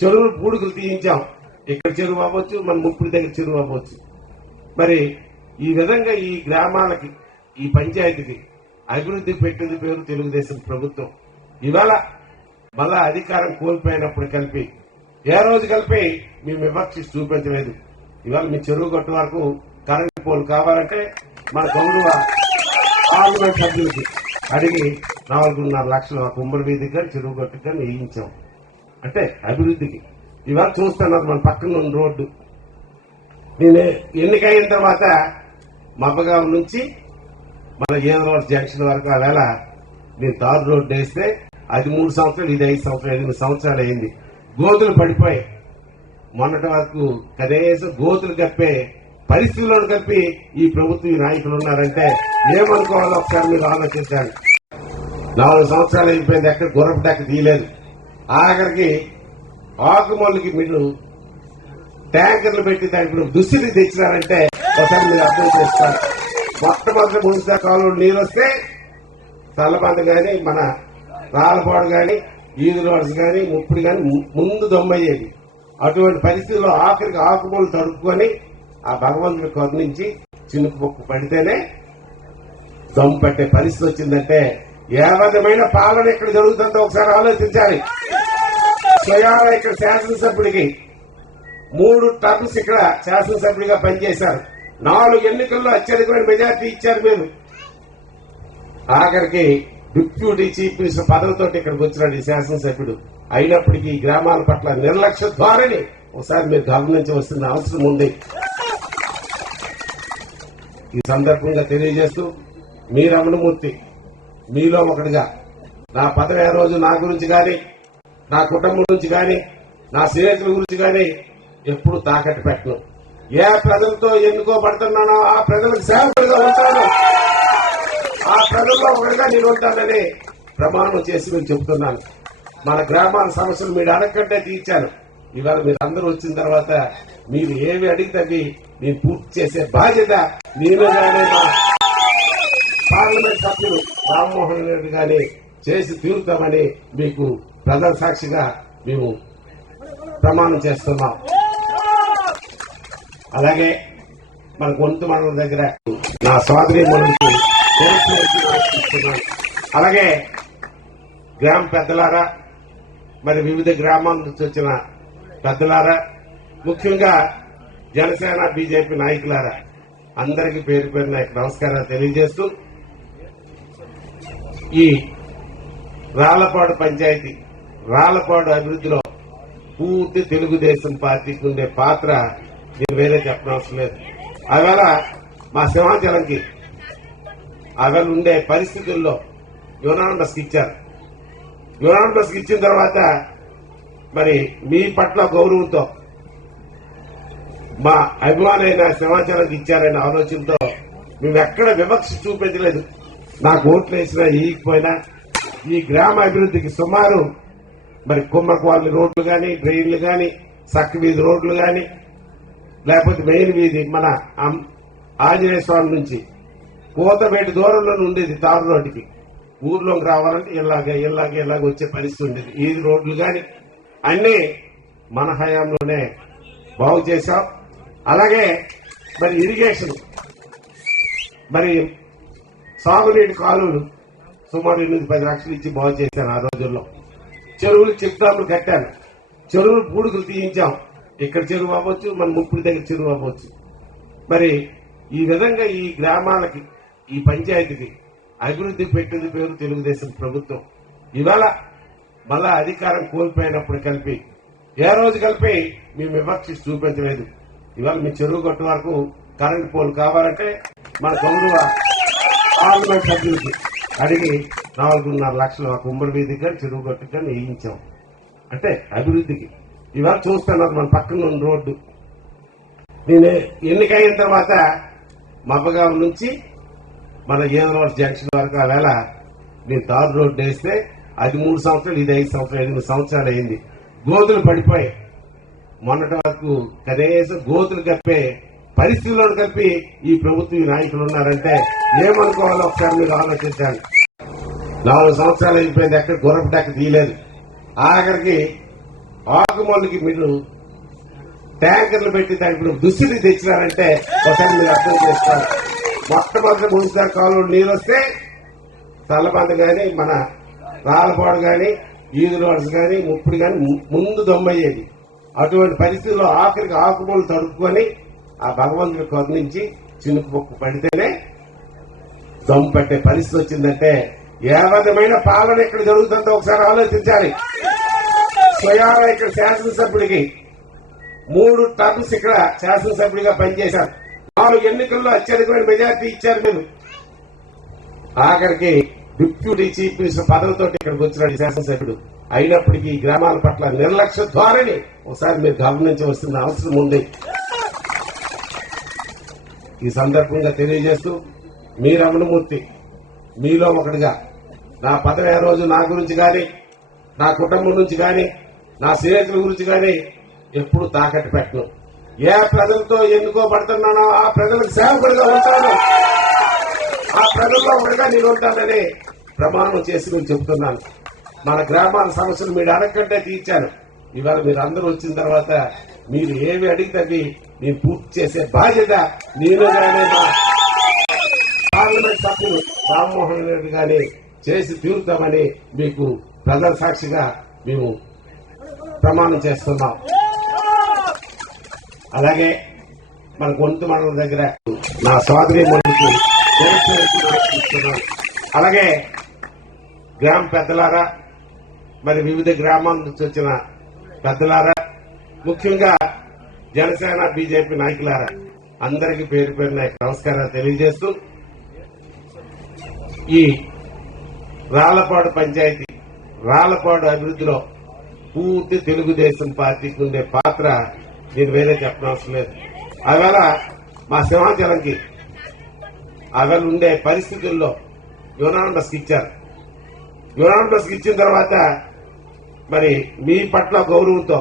చెరువులు పూడుకులు తీయించాం. ఇక్కడ చెరువు అవ్వచ్చు, మన ముప్పుడు దగ్గర చెరువు అవ్వచ్చు. మరి ఈ విధంగా ఈ గ్రామాలకి, ఈ పంచాయతీకి అభివృద్ధి పెట్టింది పేరు తెలుగుదేశం ప్రభుత్వం. ఇవాళ మళ్ళా అధికారం కోల్పోయినప్పుడు కలిపి ఏ రోజు కలిపి మేము వివక్ష చూపించలేదు. ఇవాళ మీ చెరువు గట్టు వరకు కరెంటు పోలు కావాలంటే మన గౌరవ పార్లమెంట్ సభ్యులకి అడిగి 4.5 లక్షలు కుమ్మరి వీధికి కానీ చెరువు గట్టుకు కానీ వేయించాం. అంటే అభివృద్ధికి. ఇవాళ చూస్తున్నారు మన పక్కన ఉన్న రోడ్డు. నేను ఎన్నికైన తర్వాత మబ్బగాం నుంచి మన ఏదోవర్ జంక్షన్ వరకు ఆ వేళ నేను తారు రోడ్డు వేస్తే అది 3 సంవత్సరాలు, ఇది 5 సంవత్సరాలు, 8 సంవత్సరాలు అయింది. గోతులు పడిపోయి మొన్నటి వరకు కనీసం గోతులు కప్పే పరిస్థితుల్లో కలిపి ఈ ప్రభుత్వ నాయకులు ఉన్నారంటే ఏమనుకోవాలో ఒకసారి మీరు ఆలోచించాలి. 4 సంవత్సరాలు అయిపోయింది, ఎక్కడ గుర్రపు డెక్క తీయలేదు. ఆఖరికి ఆకుమల్లికి మీరు ట్యాంకర్లు పెట్టి దానికి దుస్థితి తెచ్చినారంటే ఒకసారి మీరు అర్థం చేసుకోవాలి. మొట్టమొదటి మున్సిపల్ కాలంలో నీరు వస్తే తల్లబంద గాని, మన రాళ్ళపాడు గాని, ఈదురోడ్స్ గాని, ముప్పుడు గాని ముందు దొమ్మయ్యేది. అటువంటి పరిస్థితుల్లో ఆఖరికి ఆకుమూలు తడుపుకొని ఆ భగవంతుని కరుణించి చినుకు పొక్కు పడితేనే దమ్ము పట్టే పరిస్థితి వచ్చిందంటే ఏ విధమైన పాలన ఇక్కడ జరుగుతుందో ఒకసారి ఆలోచించాలి. స్వయాన ఇక్కడ శాసనసభ్యుడికి 3 టర్మ్స్ ఇక్కడ శాసనసభ్యుడిగా పనిచేశారు. 4 ఎన్నికల్లో అత్యధికమైన మెజార్టీ ఇచ్చారు మీరు. ఆఖరికి డిప్యూటీ చీఫ్ మినిస్టర్ పదవితో ఇక్కడికి వచ్చినాడు ఈ శాసనసభ్యుడు. అయినప్పటికీ ఈ గ్రామాల పట్ల నిర్లక్ష్య ధోరణి ఒకసారి మీరు గమనించవలసిన అవసరం ఉంది. ఈ సందర్భంగా తెలియజేస్తూ మీ రమణమూర్తి మీలో ఒకటిగా నా పదవి ఏ రోజు నా గురించి గాని, నా కుటుంబం గురించి గాని, నా స్నేహితుల గురించి గాని ఎప్పుడు తాకట్టు పెట్టను. ఏ ప్రజలతో ఎన్నుకోబడుతున్నానో ఆ ప్రజలకు సేవకుడిగా ఉంటాను, ఆ ప్రజల్లో ఒకటిగా నేను ఉంటానని ప్రమాణం చేసి నేను చెబుతున్నాను. మన గ్రామాల సమస్యలు మీరు అడగకంటే తీర్చాను. ఇవాళ మీరు అందరూ వచ్చిన తర్వాత మీరు ఏమి అడిగితే అవి నేను పూర్తి చేసే బాధ్యత నేను కానీ మా పార్లమెంట్ సభ్యులు రామ్మోహన్ రెడ్డి గాని చేసి తీరుతామని మీకు ప్రజల సాక్షిగా మేము ప్రమాణం చేస్తున్నాం. అలాగే మన గొంతు మండలం దగ్గర నా సోదరి మనకి అలాగే గ్రామ పెద్దలారా, మరి వివిధ గ్రామాల నుంచి వచ్చిన పెద్దలారా, ముఖ్యంగా జనసేన బీజేపీ నాయకులారా, అందరికీ పేరు పేరున నమస్కారాలు తెలియజేస్తూ ఈ రాళ్లపాడు పంచాయతీ, రాళ్లపాడు అభివృద్ధిలో పూర్తి తెలుగుదేశం పార్టీకి ఉండే పాత్ర నేను వేరే చెప్పనవసరం లేదు. ఆవేళ మా సింహాచలంకి ఆవేళ ఉండే పరిస్థితుల్లో యునానిమస్ ఇచ్చారు. యునానిమస్ ఇచ్చిన తర్వాత మరి మీ పట్ల గౌరవంతో మా అభిమానైన సింహాచలంకి ఇచ్చారనే ఆలోచనతో మేము ఎక్కడ వివక్ష చూపించలేదు. నాకు ఓట్లు వేసినా ఈకపోయినా ఈ గ్రామ అభివృద్ధికి సుమారు మరి కుమ్మరకోవాలి రోడ్లు గాని, డ్రైన్లు గాని, సక్క వీధి రోడ్లు గాని, లేకపోతే మెయిన్ వీధి మన ఆంజనేయ స్వామి నుంచి కోతబేటి దూరంలో ఉండేది తారు రోడ్డుకి ఊర్లోకి రావాలంటే ఇలాగే వచ్చే పరిస్థితి ఉండేది. ఈ రోడ్లు గాని అన్ని మన హయాంలోనే బాగు చేశాం. అలాగే మరి ఇరిగేషన్, మరి సాగునీటి కాలువలు సుమారు 8-10 లక్షలు ఇచ్చి బాగు చేశాను. ఆ రోజుల్లో చెరువులు చెప్తాములు కట్టాను, చెరువులు పూడుకులు తీయించాం. ఇక్కడ చెరువు అవ్వచ్చు, మన ముప్పుడు దగ్గర చెరువు అవ్వచ్చు. మరి ఈ విధంగా ఈ గ్రామాలకి, ఈ పంచాయతీకి అభివృద్ధి పెట్టింది పేరు తెలుగుదేశం ప్రభుత్వం. ఇవాళ మళ్ళా అధికారం కోల్పోయినప్పుడు కలిపి ఏ రోజు కలిపి మేము వివక్ష చూపించలేదు. ఇవాళ మీ చెరువు గట్టు వరకు కరెంటు పోలు కావాలంటే మన గౌరవ పార్లమెంట్ సభ్యులకి అడిగి 4.5 లక్షలు కుమ్మరి వీధికి కానీ చెరువు గట్టుకు కానీ వేయించాం. అంటే అభివృద్ధికి. ఇవాళ చూస్తున్నారు మన పక్కన ఉన్న రోడ్డు. నేను ఎన్నికైన తర్వాత మబ్బగాం నుంచి మన ఏదోవర్ జంక్షన్ వరకు ఆ వేళ నేను తారు రోడ్డు వేస్తే అది 3 సంవత్సరాలు, ఇది 5 సంవత్సరాలు, 8 సంవత్సరాలు అయింది. గోతులు పడిపోయి మొన్నటి వరకు కనీసం గోతులు కప్పే పరిస్థితుల్లో కలిపి ఈ ప్రభుత్వ నాయకులు ఉన్నారంటే ఏమనుకోవాలో ఒకసారి మీరు ఆలోచించాలి. 4 సంవత్సరాలు అయిపోయింది, ఎక్కడ గుర్రపు డెక్క తీయలేదు. ఆఖరికి ఆకుమూలకి మీరు ట్యాంకర్లు పెట్టి దానికి ఇప్పుడు దుస్థితి తెచ్చినారంటే ఒకసారి మీరు అర్థం చేసుకోవాలి. మొట్టమొదటి మున్సిపల్ కాలువలు నీరు వస్తే తల్లబంద గాని మన రాళ్ళపాడు గాని ఈదులవలస గాని ముప్పుడు గాని ముందు దొమ్మయ్యేది. అటువంటి పరిస్థితుల్లో ఆఖరికి ఆకుమూలు తడుపుకొని ఆ భగవంతుడి కరుణించి చినుకు పొక్కు పడితేనే దమ్ము పట్టే పరిస్థితి వచ్చిందంటే ఏ విధమైన పాలన ఇక్కడ జరుగుతుందో ఒకసారి ఆలోచించాలి. స్వయాన ఇక్కడ శాసనసభ్యుడికి 3 టర్మ్స్ ఇక్కడ శాసనసభ్యుడిగా పనిచేశారు. 4 ఎన్నికల్లో అత్యధికమైన మెజార్టీ ఇచ్చారు మీరు. ఆఖరికి డిప్యూటీ చీఫ్ మినిస్టర్ పదవితో ఇక్కడికి వచ్చినాడు శాసనసభ్యుడు. అయినప్పటికీ గ్రామాల పట్ల నిర్లక్ష్య ధోరణి ఒకసారి మీరు గమనించవలసిన అవసరం ఉంది. ఈ సందర్భంగా తెలియజేస్తూ మీ రమణమూర్తి మీలో ఒకటిగా నా పదవి ఏ రోజు నా గురించి గాని నా కుటుంబం నుంచి గాని నా స్నేహితుల గురించి గాని ఎప్పుడు తాకట్టు పెట్టను. ఏ ప్రజలతో ఎన్నుకోబడుతున్నానో ఆ ప్రజలకు సేవకుడిగా ఉంటాను, ఆ ప్రజల్లో ఒకటిగా నేను ఉంటానని ప్రమాణం చేసి నేను చెబుతున్నాను. మన గ్రామాల సమస్యలు మీరు అడగకంటే తీర్చాను. ఇవాళ మీరు అందరూ వచ్చిన తర్వాత మీరు ఏమి అడిగితే నేను పూర్తి చేసే బాధ్యత నేను కానీ మా పార్లమెంట్ సభ్యులు రామ్మోహన్ రెడ్డి గాని చేసి తీరుతామని మీకు ప్రజల సాక్షిగా మేము ప్రమాణం చేస్తున్నాం. అలాగే మన గొంతు మండలం దగ్గర నా సోదరి మండలికి అలాగే గ్రామ పెద్దలారా, మరి వివిధ గ్రామాల నుంచి వచ్చిన పెద్దలారా, ముఖ్యంగా జనసేన బీజేపీ నాయకులారా, అందరికీ పేరు పేరున నమస్కారాలు తెలియజేస్తూ ఈ రాళ్లపాడు పంచాయతీ రాళ్లపాడు అభివృద్ధిలో పూర్తి తెలుగుదేశం పార్టీకి ఉండే పాత్ర నేను వేరే చెప్పనవసరం లేదు. ఆవేళ మా సింహాచలంకి ఆవేళ ఉండే పరిస్థితుల్లో యునానిమస్ ఇచ్చారు. యునానిమస్ ఇచ్చిన తర్వాత మరి మీ పట్ల గౌరవంతో